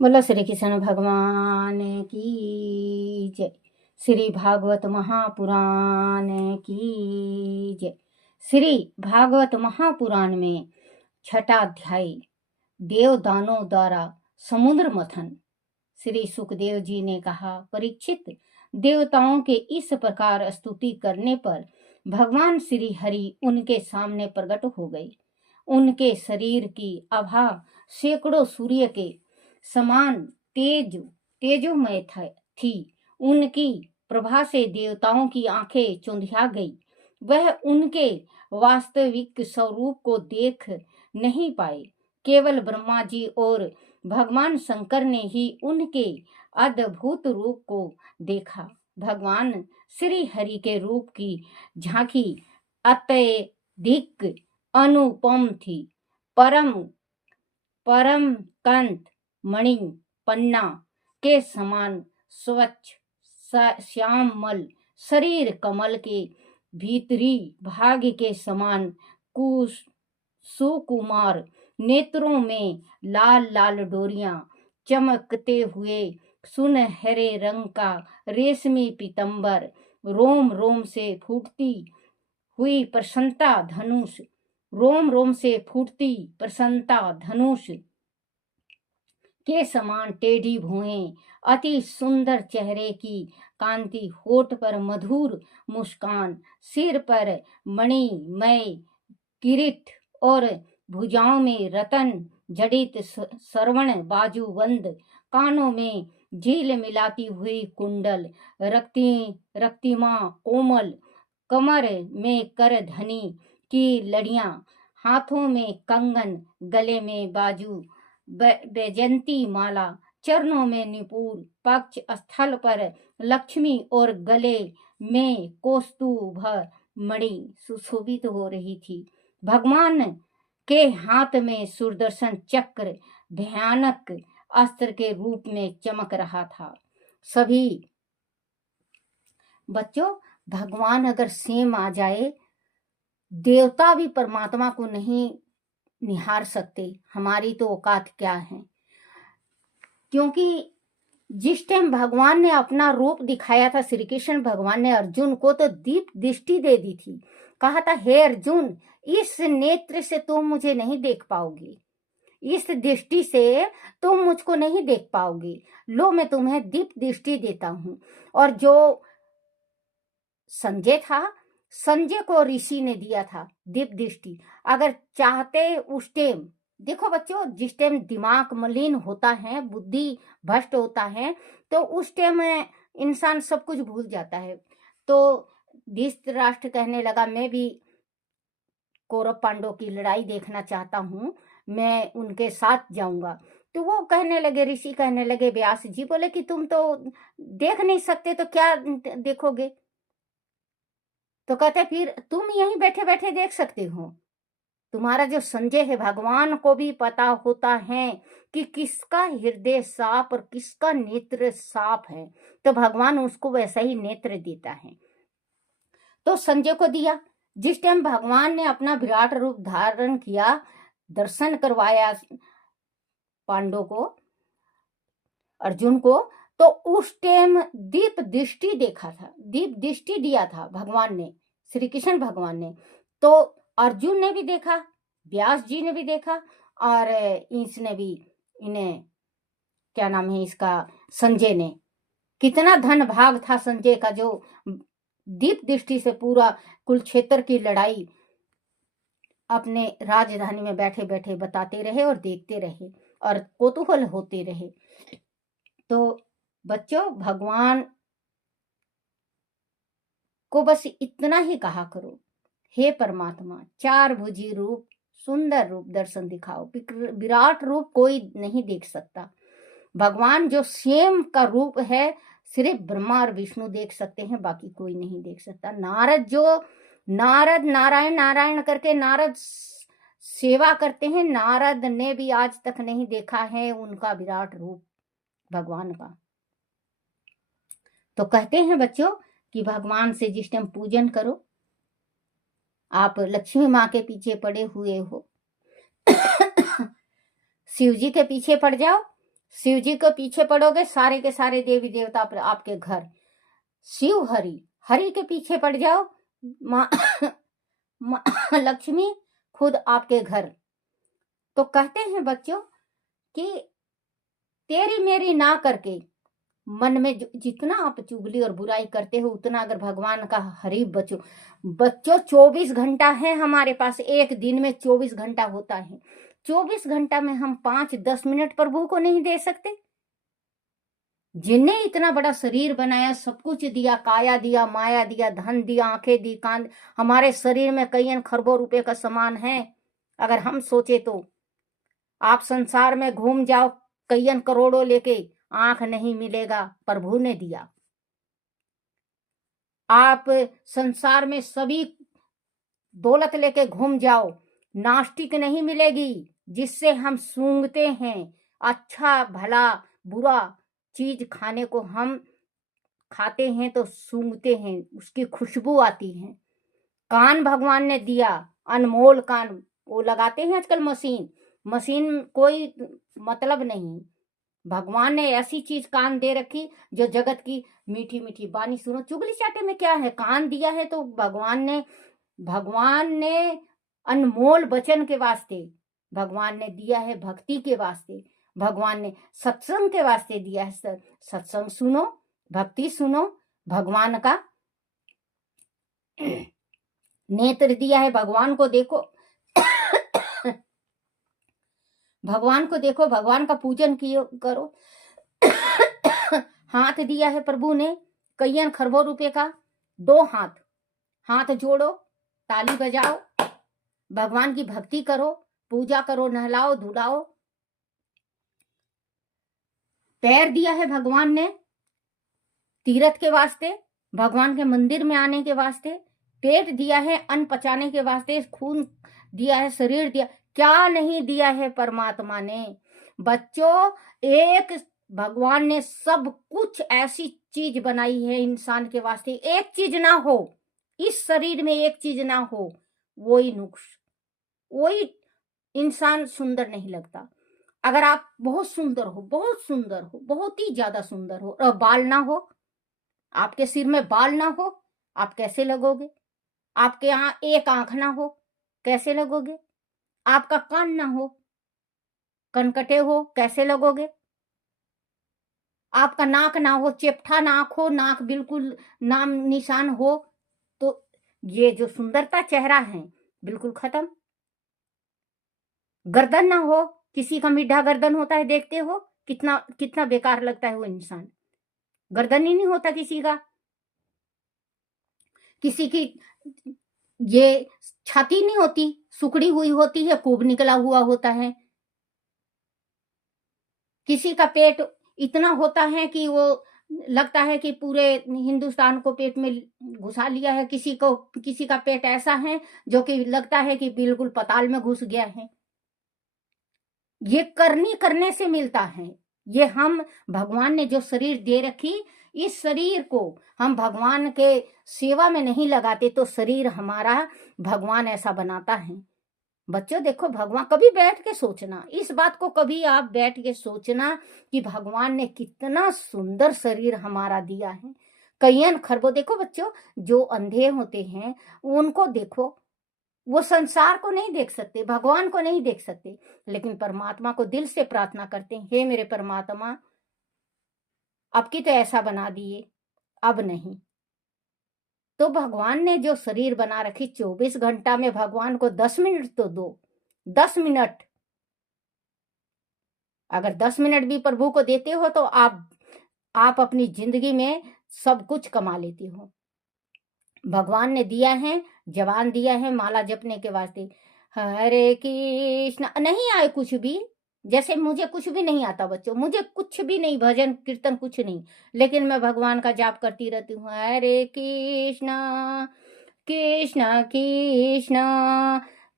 बोलो श्री कृष्ण भगवान की जय। श्री भागवत महापुराण की जय। श्री भागवत महापुराण में छठा अध्याय देव दानों द्वारा समुद्र मथन। श्री सुखदेव जी ने कहा, परीक्षित, देवताओं के इस प्रकार स्तुति करने पर भगवान श्री हरि उनके सामने प्रकट हो गए। उनके शरीर की आभा सैकड़ों सूर्य के समान तेजोमय थी। उनकी प्रभा से देवताओं की आंखें चुंधिया गई। वह उनके वास्तविक स्वरूप को देख नहीं पाए। केवल ब्रह्मा जी और भगवान शंकर ने ही उनके अद्भुत रूप को देखा। भगवान श्री हरि के रूप की झांकी अत्यधिक अनुपम थी। परम कांत मणि पन्ना के समान स्वच्छ श्यामल शरीर, कमल के भीतरी भाग के समान सुकुमार नेत्रों में लाल लाल डोरियां, चमकते हुए सुनहरे रंग का रेशमी पीतंबर, रोम रोम से फूटती हुई प्रसन्नता धनुष के समान टेढ़ी भुएं, अति सुंदर चेहरे की कांति, होठ पर मधुर मुस्कान, सिर पर मणिमय किरीट और भुजाओं में रतन जड़ित श्रवण बाजूबंद, कानों में झील मिलाती हुई कुंडल, रक्तिमा कोमल कमर में करधनी की लड़ियां, हाथों में कंगन, गले में बाजू बैजंती माला, चरणों में निपुर, पक्ष स्थल पर लक्ष्मी और गले में कौस्तुभ मणि सुशोभित हो रही थी। भगवान के हाथ में सुदर्शन चक्र भयानक अस्त्र के रूप में चमक रहा था। सभी बच्चों, भगवान अगर सेम आ जाए, देवता भी परमात्मा को नहीं निहार सकते। हमारी तो औकात क्या है। क्योंकि जिस टाइम भगवान ने अपना रूप दिखाया था, श्री कृष्ण भगवान ने अर्जुन को तो दीप दृष्टि दे दी थी। कहा था, हे अर्जुन, इस नेत्र से तुम मुझे नहीं देख पाओगे, इस दृष्टि से तुम मुझको नहीं देख पाओगे। लो, मैं तुम्हें दीप दृष्टि देता हूं। और जो संजय को ऋषि ने दिया था दीप दृष्टि। अगर चाहते उस टाइम, देखो बच्चों, जिस टाइम दिमाग मलिन होता है, बुद्धि भ्रष्ट होता है, तो उस टाइम इंसान सब कुछ भूल जाता है। तो धृतराष्ट्र कहने लगा, मैं भी कौरव पांडव की लड़ाई देखना चाहता हूँ, मैं उनके साथ जाऊंगा। तो वो कहने लगे, ऋषि कहने लगे, व्यास जी बोले कि तुम तो देख नहीं सकते, तो क्या देखोगे? तो कहते, फिर तुम यहीं बैठे बैठे देख सकते हो। तुम्हारा जो संजय है, भगवान को भी पता होता है कि किसका हृदय साफ और किसका नेत्र साफ है, तो भगवान उसको वैसा ही नेत्र देता है। तो संजय को दिया। जिस टाइम भगवान ने अपना विराट रूप धारण किया, दर्शन करवाया पांडव को, अर्जुन को, तो उस टाइम दीप दृष्टि देखा था, दीप दृष्टि दिया था भगवान ने, श्री कृष्ण भगवान ने। तो अर्जुन ने भी देखा, व्यास जी ने भी देखा, और इसने भी, इन्हें क्या नाम है इसका, संजय ने। कितना धन भाग था संजय का, जो दीप दृष्टि से पूरा कुरुक्षेत्र की लड़ाई अपने राजधानी में बैठे बैठे बताते रहे और देखते रहे और कौतूहल होते रहे। तो बच्चों, भगवान को बस इतना ही कहा करो, हे परमात्मा, चार भुजी रूप, सुंदर रूप दर्शन दिखाओ। विराट रूप कोई नहीं देख सकता। भगवान जो स्वयं का रूप है, सिर्फ ब्रह्मा और विष्णु देख सकते हैं, बाकी कोई नहीं देख सकता। नारद नारायण नारायण करके नारद सेवा करते हैं, नारद ने भी आज तक नहीं देखा है उनका विराट रूप भगवान का। तो कहते हैं बच्चों कि भगवान से जिस टाइम पूजन करो, आप लक्ष्मी माँ के पीछे पड़े हुए हो, शिव जी के पीछे पड़ जाओ, शिव जी के पीछे पड़ोगे, सारे के सारे देवी देवता आपके घर। शिव हरि, हरि के पीछे पड़ जाओ, माँ माँ लक्ष्मी खुद आपके घर। तो कहते हैं बच्चों कि तेरी मेरी ना करके मन में जितना आप चुगली और बुराई करते हो, उतना अगर भगवान का हरि बच्चों 24 घंटा है हमारे पास, एक दिन में 24 घंटा होता है। 24 घंटा में हम 5-10 मिनट प्रभु को नहीं दे सकते? जिन्हें इतना बड़ा शरीर बनाया, सब कुछ दिया, काया दिया, माया दिया, धन दिया, आंखें दी, कान, हमारे शरीर में कई खरबों रुपए का सामान है। अगर हम सोचे तो आप संसार में घूम जाओ कई करोड़ों लेके, आंख नहीं मिलेगा, प्रभु ने दिया। आप संसार में सभी दौलत लेके घूम जाओ, नास्तिक नहीं मिलेगी जिससे हम सूंघते हैं अच्छा भला बुरा चीज खाने को, हम खाते हैं तो सूंघते हैं, उसकी खुशबू आती है। कान भगवान ने दिया, अनमोल कान, वो लगाते हैं आजकल मशीन कोई मतलब नहीं। भगवान ने ऐसी चीज कान दे रखी जो जगत की मीठी मीठी बानी सुनो। चुगली चाटे में क्या है, कान दिया है तो भगवान ने अनमोल वचन के वास्ते, भगवान ने दिया है भक्ति के वास्ते, भगवान ने सत्संग के वास्ते दिया है। सत्संग सुनो, भक्ति सुनो, भगवान का नेत्र दिया है, भगवान को देखो भगवान को देखो, भगवान का पूजन करो। हाथ दिया है प्रभु ने कई खरबों रुपए का, 2 हाथ जोड़ो, ताली बजाओ, भगवान की भक्ति करो, पूजा करो, नहलाओ धुलाओ। पैर दिया है भगवान ने तीर्थ के वास्ते, भगवान के मंदिर में आने के वास्ते। पेट दिया है अन्न पचाने के वास्ते, खून दिया है, शरीर दिया, क्या नहीं दिया है परमात्मा ने। बच्चों, एक भगवान ने सब कुछ ऐसी चीज बनाई है इंसान के वास्ते, एक चीज ना हो इस शरीर में, एक चीज ना हो, वही नुक्स, वही इंसान सुंदर नहीं लगता। अगर आप बहुत सुंदर हो, बहुत ही ज्यादा सुंदर हो, और बाल ना हो, आपके सिर में बाल ना हो, आप कैसे लगोगे? आपके यहाँ एक आंख ना हो, कैसे लगोगे? आपका कान ना हो, कनकटे हो, कैसे लगोगे? आपका नाक ना हो, चेप्टा नाक हो, नाक बिल्कुल नाम निशान हो, तो ये जो सुंदरता चेहरा है बिल्कुल खत्म। गर्दन ना हो, किसी का मिड्ढा गर्दन होता है, देखते हो कितना कितना बेकार लगता है वो इंसान। गर्दन ही नहीं होता किसी का, किसी की ये छाती नहीं होती, सुकड़ी हुई होती है, कुब निकला हुआ होता है। किसी का पेट इतना होता है कि वो लगता है कि पूरे हिंदुस्तान को पेट में घुसा लिया है। किसी का पेट ऐसा है जो कि लगता है कि बिल्कुल पाताल में घुस गया है। ये करने से मिलता है। ये हम भगवान ने जो शरीर दे रखी, इस शरीर को हम भगवान के सेवा में नहीं लगाते तो शरीर हमारा भगवान ऐसा बनाता है। बच्चों देखो, भगवान कभी बैठ के सोचना, इस बात को कभी आप बैठ के सोचना कि भगवान ने कितना सुंदर शरीर हमारा दिया है। कईयन खरबों, देखो बच्चों, जो अंधे होते हैं उनको देखो, वो संसार को नहीं देख सकते, भगवान को नहीं देख सकते, लेकिन परमात्मा को दिल से प्रार्थना करते हैं, हे मेरे परमात्मा, अब की तो ऐसा बना दिए, अब नहीं। तो भगवान ने जो शरीर बना रखी, 24 घंटा में भगवान को 10 मिनट तो दो, 10 मिनट। अगर 10 मिनट भी प्रभु को देते हो तो आप अपनी जिंदगी में सब कुछ कमा लेते हो। भगवान ने दिया है, जवान दिया है माला जपने के वास्ते। हरे कृष्ण नहीं आए कुछ भी, जैसे मुझे कुछ भी नहीं आता बच्चों, मुझे कुछ भी नहीं, भजन कीर्तन कुछ नहीं, लेकिन मैं भगवान का जाप करती रहती हूँ। हरे कृष्ण कृष्ण कृष्ण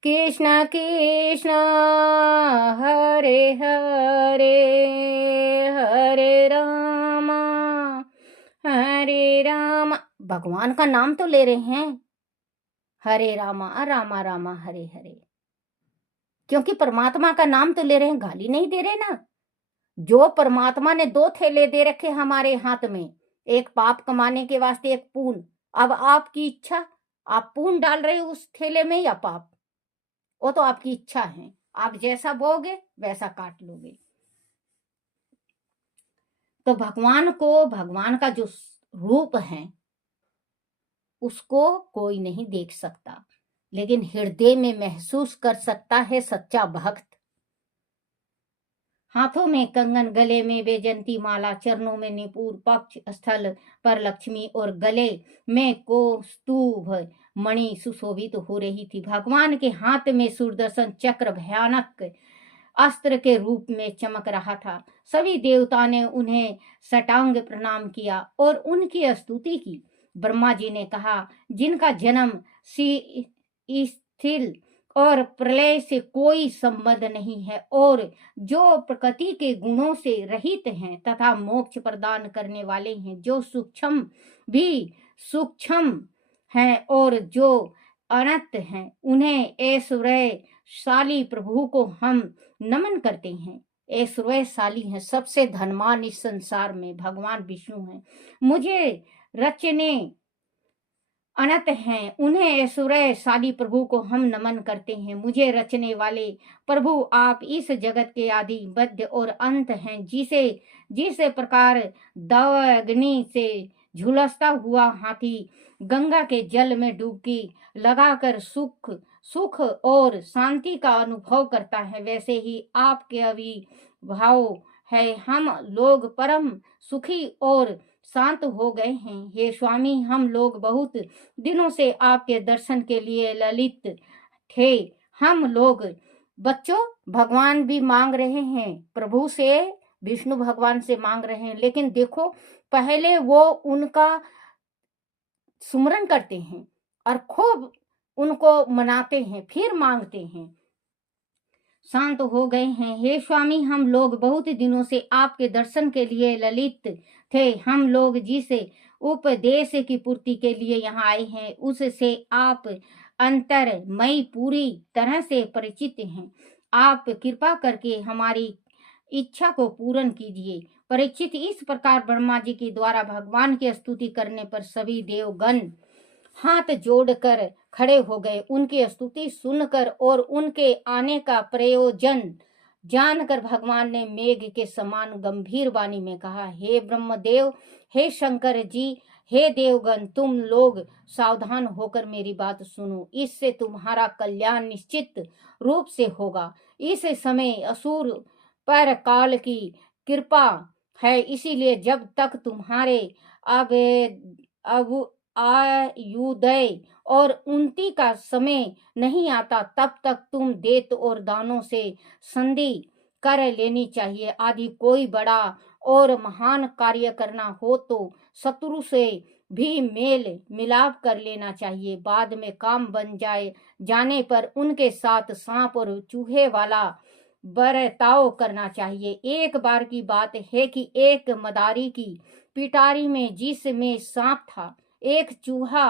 कृष्ण कृष्ण हरे हरे हरे रामा हरे रामा। भगवान का नाम तो ले रहे हैं, हरे रामा रामा रामा हरे हरे, क्योंकि परमात्मा का नाम तो ले रहे हैं, गाली नहीं दे रहे ना। जो परमात्मा ने 2 थैले दे रखे हमारे हाथ में, एक पाप कमाने के वास्ते, एक पुण्य। अब आपकी इच्छा, आप पुण्य डाल रहे हो उस थैले में या पाप, वो तो आपकी इच्छा है। आप जैसा बोगे वैसा काट लोगे। तो भगवान का जो रूप है उसको कोई नहीं देख सकता, लेकिन हृदय में महसूस कर सकता है सच्चा भक्त। हाथों में कंगन, गले में वैजयंती माला, चरणों में निपुर, पक्ष स्थल पर लक्ष्मी और गले में कौस्तुभ मणि सुशोभित हो रही थी। भगवान के हाथ में सुदर्शन चक्र भयानक अस्त्र के रूप में चमक रहा था। सभी देवता ने उन्हें साष्टांग प्रणाम किया और उनकी स्तुति की। ब्रह्मा जी ने कहा, जिनका जन्म स्थिर और प्रलय से कोई संबंध नहीं है और जो प्रकृति के गुणों से रहित हैं तथा मोक्ष प्रदान करने वाले हैं, जो सूक्ष्म भी सूक्ष्म हैं और जो अनंत हैं, उन्हें ऐश्वर्यशाली प्रभु को हम नमन करते हैं। ऐश्वर्यशाली हैं, सबसे धनवान इस संसार में भगवान विष्णु हैं। मुझे रचने अनंत हैं, उन्हें ऐश्वर्यशाली प्रभु को हम नमन करते हैं। मुझे रचने वाले प्रभु, आप इस जगत के आदि मध्य और अंत हैं। जिस प्रकार दावाग्नि से झुलसता हुआ हाथी गंगा के जल में डुबकी लगाकर सुख और शांति का अनुभव करता है, वैसे ही आपके अविभाव है। हम लोग परम सुखी और शांत हो गए हैं। हे स्वामी, हम लोग बहुत दिनों से आपके दर्शन के लिए ललित थे। हम लोग बच्चों, भगवान भी मांग रहे हैं प्रभु से, विष्णु भगवान से मांग रहे हैं, लेकिन देखो पहले वो उनका सुमरन करते हैं और खूब उनको मनाते हैं, फिर मांगते हैं। शांत हो गए हैं। हे स्वामी, हम लोग बहुत दिनों से आपके दर्शन के लिए ललित थे। हम लोग जिस उपदेश की पूर्ति के लिए यहाँ आए हैं, उससे आप अंतरमयी पूरी तरह से परिचित हैं। आप कृपा करके हमारी इच्छा को पूर्ण कीजिए। परीक्षित, इस प्रकार ब्रह्मा जी के द्वारा भगवान की स्तुति करने पर सभी देवगण हाथ जोड़कर खड़े हो गए। उनकी स्तुति सुनकर और उनके आने का प्रयोजन जानकर भगवान ने मेघ के समान गंभीर वाणी में कहा, हे ब्रह्मदेव, हे शंकर जी, हे देवगण, तुम लोग सावधान होकर मेरी बात सुनो। इससे तुम्हारा कल्याण निश्चित रूप से होगा। इस समय असुर पर काल की कृपा है, इसीलिए जब तक तुम्हारे अब आयुदय और उन्नति का समय नहीं आता, तब तक तुम देत और दानों से संधि कर लेनी चाहिए। आदि कोई बड़ा और महान कार्य करना हो तो शत्रु से भी मेल मिलाप कर लेना चाहिए। बाद में काम बन जाने पर उनके साथ सांप और चूहे वाला बर्ताव करना चाहिए। एक बार की बात है कि एक मदारी की पिटारी में जिसमें सांप था, एक चूहा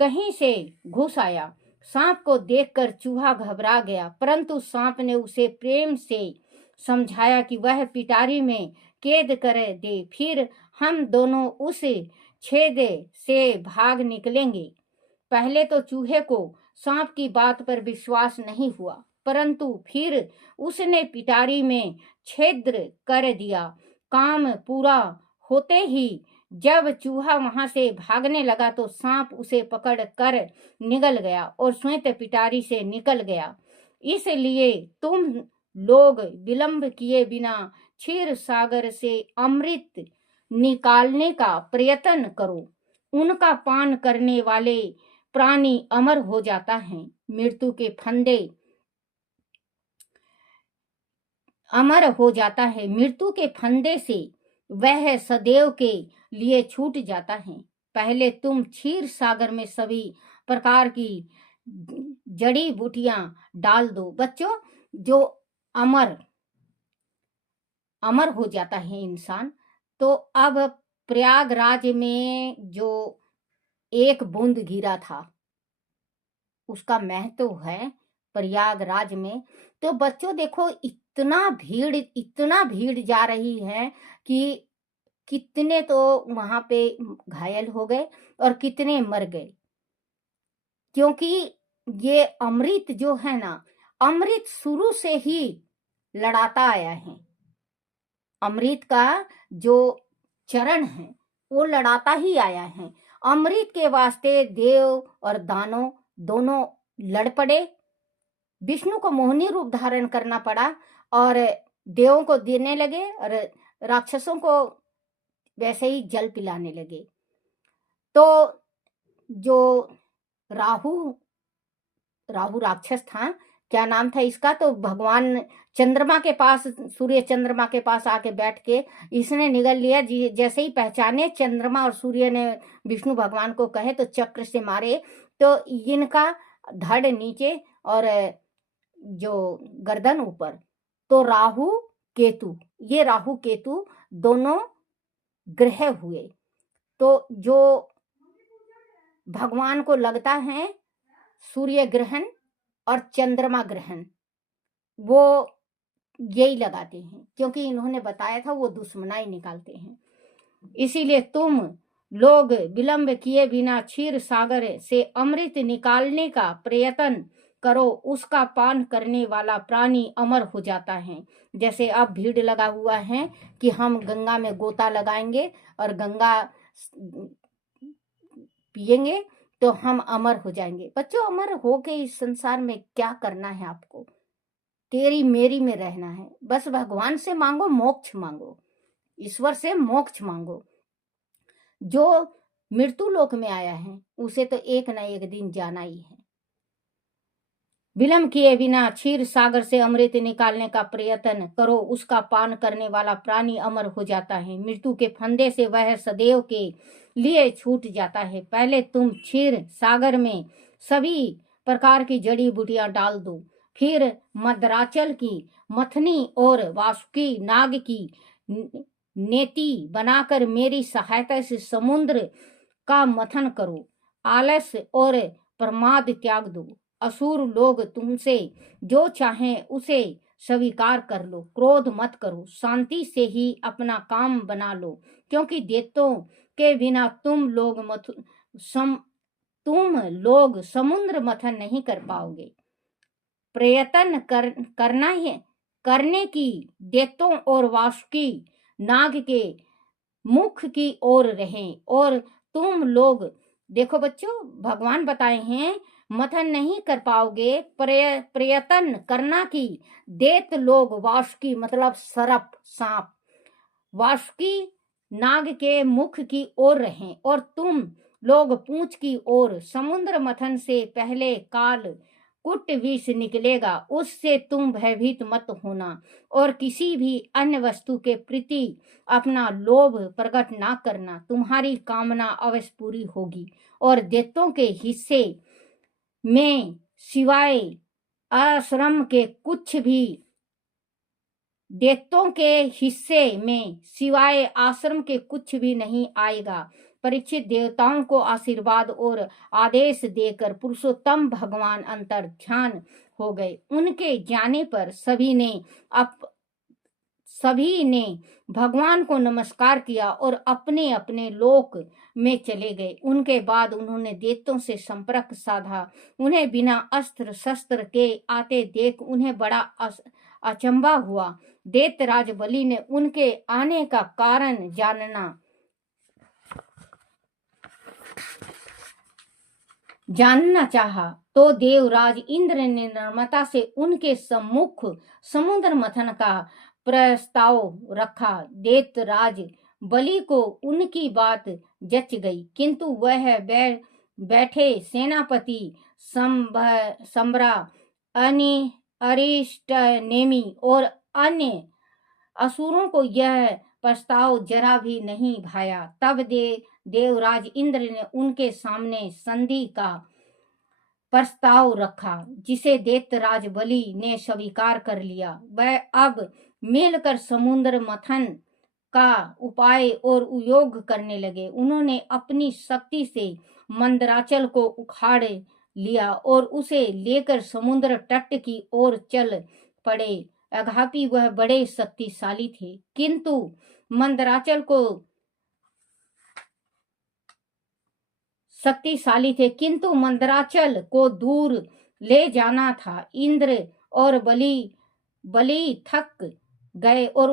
कहीं से घुस आया। सांप को देखकर चूहा घबरा गया, परंतु सांप ने उसे प्रेम से समझाया कि वह पिटारी में कैद कर दे, फिर हम दोनों उस छेद से भाग निकलेंगे। पहले तो चूहे को सांप की बात पर विश्वास नहीं हुआ, परंतु फिर उसने पिटारी में छिद्र कर दिया। काम पूरा होते ही जब चूहा वहां से भागने लगा तो सांप उसे पकड़ कर निगल गया और स्वयं पिटारी से निकल गया। इसलिए तुम लोग विलंब किए बिना क्षीर सागर से अमृत निकालने का प्रयत्न करो। उनका पान करने वाले प्राणी अमर हो जाता है। मृत्यु के फंदे अमर हो जाता है। मृत्यु के फंदे से वह सदैव के लिए छूट जाता है। पहले तुम क्षीर सागर में सभी प्रकार की जड़ी बूटियां डाल दो। बच्चों, जो अमर हो जाता है इंसान, तो अब प्रयागराज में जो एक बूंद गिरा था, उसका महत्व है प्रयागराज में। तो बच्चों देखो इतना भीड़ जा रही है कि कितने तो वहां पे घायल हो गए और कितने मर गए, क्योंकि ये अमृत जो है ना, अमृत शुरू से ही लड़ाता आया है। अमृत का जो चरण है वो लड़ाता ही आया है। अमृत के वास्ते देव और दानव दोनों लड़ पड़े। विष्णु को मोहिनी रूप धारण करना पड़ा और देवों को देने लगे और राक्षसों को वैसे ही जल पिलाने लगे। तो जो राहु राक्षस था, क्या नाम था इसका, तो भगवान चंद्रमा के पास, सूर्य चंद्रमा के पास आके बैठ के इसने निगल लिया। जैसे ही पहचाने चंद्रमा और सूर्य ने विष्णु भगवान को कहे तो चक्र से मारे, तो इनका धड़ नीचे और जो गर्दन ऊपर। तो राहु केतु दोनों ग्रह हुए। तो जो भगवान को लगता है सूर्य ग्रहण और चंद्रमा ग्रहण, वो यही लगाते हैं, क्योंकि इन्होंने बताया था वो दुश्मनाई निकालते हैं। इसीलिए तुम लोग विलंब किए बिना क्षीर सागर से अमृत निकालने का प्रयत्न करो, उसका पान करने वाला प्राणी अमर हो जाता है। जैसे अब भीड़ लगा हुआ है कि हम गंगा में गोता लगाएंगे और गंगा पिएंगे तो हम अमर हो जाएंगे। बच्चों, अमर होके इस संसार में क्या करना है आपको? तेरी मेरी में रहना है। बस भगवान से मांगो, मोक्ष मांगो, ईश्वर से मोक्ष मांगो। जो मृत्यु लोक में आया है उसे तो एक ना एक दिन जाना ही है। विलंब किए बिना क्षीर सागर से अमृत निकालने का प्रयत्न करो, उसका पान करने वाला प्राणी अमर हो जाता है। मृत्यु के फंदे से वह सदैव के लिए छूट जाता है। पहले तुम क्षीर सागर में सभी प्रकार की जड़ी बूटियां डाल दो, फिर मद्राचल की मथनी और वासुकी नाग की नेति बनाकर मेरी सहायता से समुद्र का मथन करो। आलस्य और प्रमाद त्याग दो। असुर लोग तुमसे जो चाहें उसे स्वीकार कर लो। क्रोध मत करो, शांति से ही अपना काम बना लो, क्योंकि दैत्यों के बिना तुम लोग समुद्र मथन नहीं कर पाओगे। प्रयत्न करने की दैत्यों और वासुकी नाग के मुख की ओर रहें। और तुम लोग देखो बच्चों, भगवान बताए हैं मथन नहीं कर पाओगे, प्रयत्न करना की दैत्य लोग वासुकी मतलब सर्प सांप वासुकी नाग के मुख की ओर रहें, और तुम लोग पूंछ की ओर। समुद्र मथन से पहले काल कुट विष निकलेगा, उससे तुम भयभीत मत होना और किसी भी अन्य वस्तु के प्रति अपना लोभ प्रकट ना करना। तुम्हारी कामना अवश्य पूरी होगी और दैत्यों के हिस्से में सिवाय आश्रम के कुछ भी नहीं आएगा। परीक्षित, देवताओं को आशीर्वाद और आदेश देकर पुरुषोत्तम भगवान अंतर ध्यान हो गए। उनके जाने पर सभी ने भगवान को नमस्कार किया और अपने अपने लोक में चले गए। उनके बाद उन्होंने दैत्यों से संपर्क साधा। उन्हें बिना अस्त्र शस्त्र के आते देख उन्हें बड़ा अचंभा हुआ। दैत्यराज बलि ने उनके आने का कारण जानना चाहा, तो देवराज इंद्र ने नम्रता से उनके सम्मुख समुद्र मथन का प्रस्ताव रखा। दैत्यराज बलि को उनकी बात जच गई, किंतु वह बैठे सेनापति संबरा, अरिष्टनेमी और अन्य असुरों को यह प्रस्ताव जरा भी नहीं भाया। तब देवराज इंद्र ने उनके सामने संधि का प्रस्ताव रखा, जिसे दैत्यराज बलि ने स्वीकार कर लिया। वह अब मिलकर समुद्र मथन का उपाय और उयोग करने लगे। उन्होंने अपनी शक्ति से मंदराचल को उखाड़ लिया और उसे लेकर समुद्र तट की ओर चल पड़े। अगापी वह बड़े शक्तिशाली थे, किंतु मंदराचल को दूर ले जाना था। इंद्र और बलि थक गए और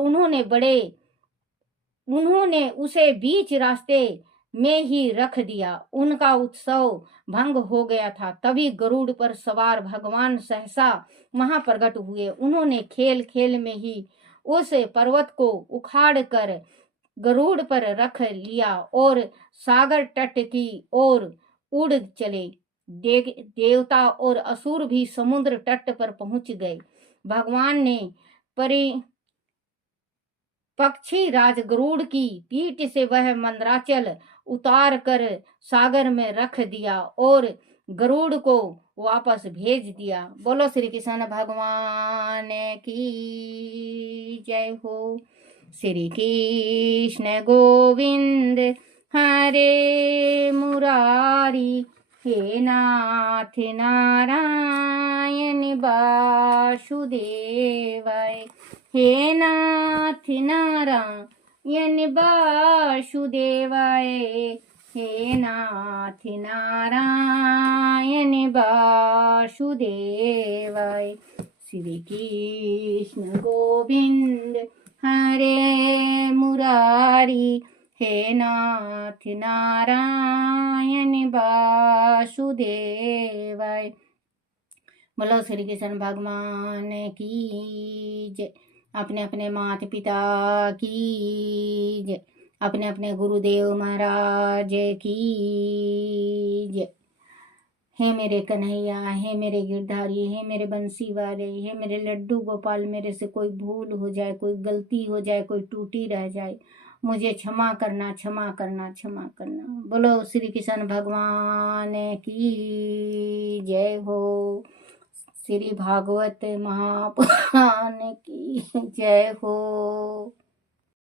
उन्होंने उसे बीच रास्ते में ही रख दिया। उनका उत्सव भंग हो गया था। तभी गरुड़ पर सवार भगवान सहसा वहां प्रकट हुए। उन्होंने खेल खेल में ही उस पर्वत को उखाड़ कर गरुड़ पर रख लिया और सागर तट की ओर उड़ चले। देवता और असुर भी समुद्र तट पर पहुंच गए। भगवान ने पक्षी राज गरुड़ की पीठ से वह मंदराचल उतार कर सागर में रख दिया और गरुड़ को वापस भेज दिया। बोलो श्री कृष्ण भगवान की जय हो। श्री कृष्ण गोविंद हरे मुरारी, हे नाथ नारायण वासुदेवाय, हे नाथ नारायण वासुदेवाय, हे नाथ नारायण वासुदेवाय। श्री कृष्ण गोविंद हरे मुरारी, हे नाथ नारायण वासुदेवाय। बोलो श्री कृष्ण भगवान की जय। अपने अपने माता पिता की जय, अपने अपने गुरुदेव महाराज की जय। हे मेरे कन्हैया, हे मेरे गिरधारी, हे मेरे बंसी वाले, हे मेरे लड्डू गोपाल, मेरे से कोई भूल हो जाए, कोई गलती हो जाए, कोई टूटी रह जाए, मुझे क्षमा करना, क्षमा करना, क्षमा करना। बोलो श्री कृष्ण भगवान की जय हो। श्री भागवत महापुराण की जय हो।